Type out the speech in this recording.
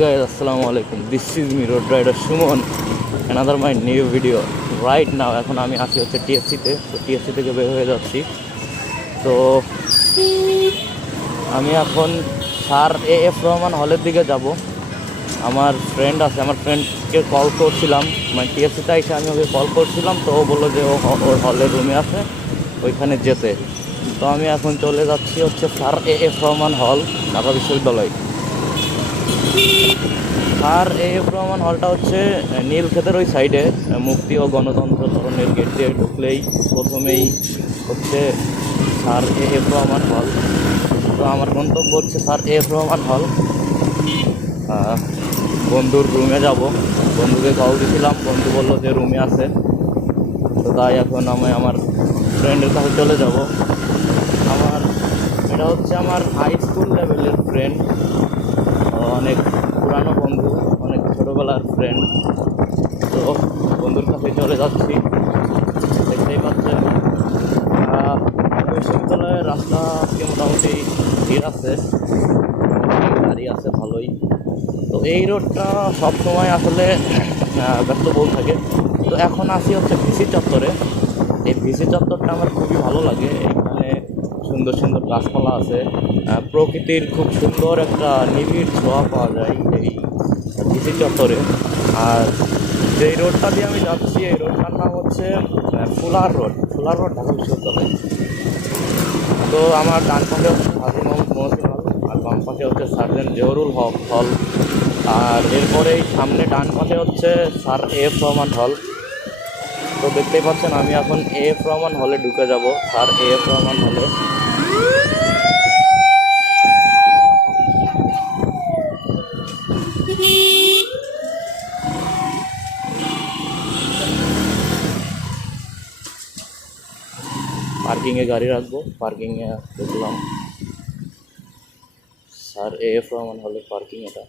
guys, assalamu alaikum. This is me, Road Rider Shumon. Another my new video. Right now, এখন আমি আছি হচ্ছে টিএসসিতে। তো টিএসসি থেকে বের হয়ে যাচ্ছি। তো আমি এখন স্যার এএফ রহমান হলের দিকে যাব। আমার ফ্রেন্ড আছে, আমার ফ্রেন্ডকে কল করছিলাম, মানে টিএসসিতে এসে আমি ওকে কল করছিলাম। তো ও বললো যে ওর হলের রুমে আছে, ওইখানে যেতে। তো আমি এখন চলে যাচ্ছি হচ্ছে স্যার এএফ রহমান হল, ঢাকা বিশ্ববিদ্যালয়। আর এএফ রহমান হলটা হচ্ছে নীলক্ষেতের ওই সাইডে, মুক্তি ও গণতন্ত্র ধরনের গেট দিয়ে ঢুকলেই প্রথমেই হচ্ছে স্যার এএফ রহমান হল। তো আমার গন্তব্য হচ্ছে স্যার এএফ রহমান হল। বন্ধুর রুমে যাব, বন্ধুকে কল দিয়েছিলাম, বন্ধু বললো যে রুমে আছে। তো তাই এখন আমি আমার ফ্রেন্ডের কাছে চলে যাব। এটা হচ্ছে আমার হাই স্কুল লেভেলের ফ্রেন্ড, অনেক পুরানো বন্ধু, অনেক ছোটোবেলার ফ্রেন্ড। তো বন্ধুর কাছে চলে যাচ্ছি। দেখতেই পাচ্ছেন বিশ্ববিদ্যালয়ের রাস্তা আজকে মোটামুটি ভিড় আছে, গাড়ি আছে ভালোই। তো এই রোডটা সবসময় আসলে ব্যস্তবহুল থাকে। তো এখন আসি হচ্ছে ভিসি চত্বরে। এই ভিসি চত্বরটা আমার খুবই ভালো লাগে। এখানে সুন্দর সুন্দর গাছপালা আছে, প্রকৃতির খুব সুন্দর একটা নিবিড় ছোঁয়া পাওয়া যায় এই ভিসি চত্বরে। আর যেই রোডটা দিয়ে আমি যাচ্ছি, এই রোডটার নাম হচ্ছে ফুলার রোড ঢাকা বিশ্ববিদ্যালয়। তো আমার ডান পাশে হচ্ছে হাজী মহসিন হল, আর বাম পাশে হচ্ছে সার্জেন্ট জহুরুল হক হল। আর এরপরেই সামনে ডান পাশে হচ্ছে স্যার এএফ রহমান হল। তো দেখতেই পাচ্ছেন আমি এখন এএফ রহমান হলে ঢুকে যাব, স্যার এএফ রহমান হলে। পার্কিংয়ে গাড়ি রাখবো, পার্কিংয়ে দেখলাম স্যার এএফ রহমান হলে পার্কিং এটা।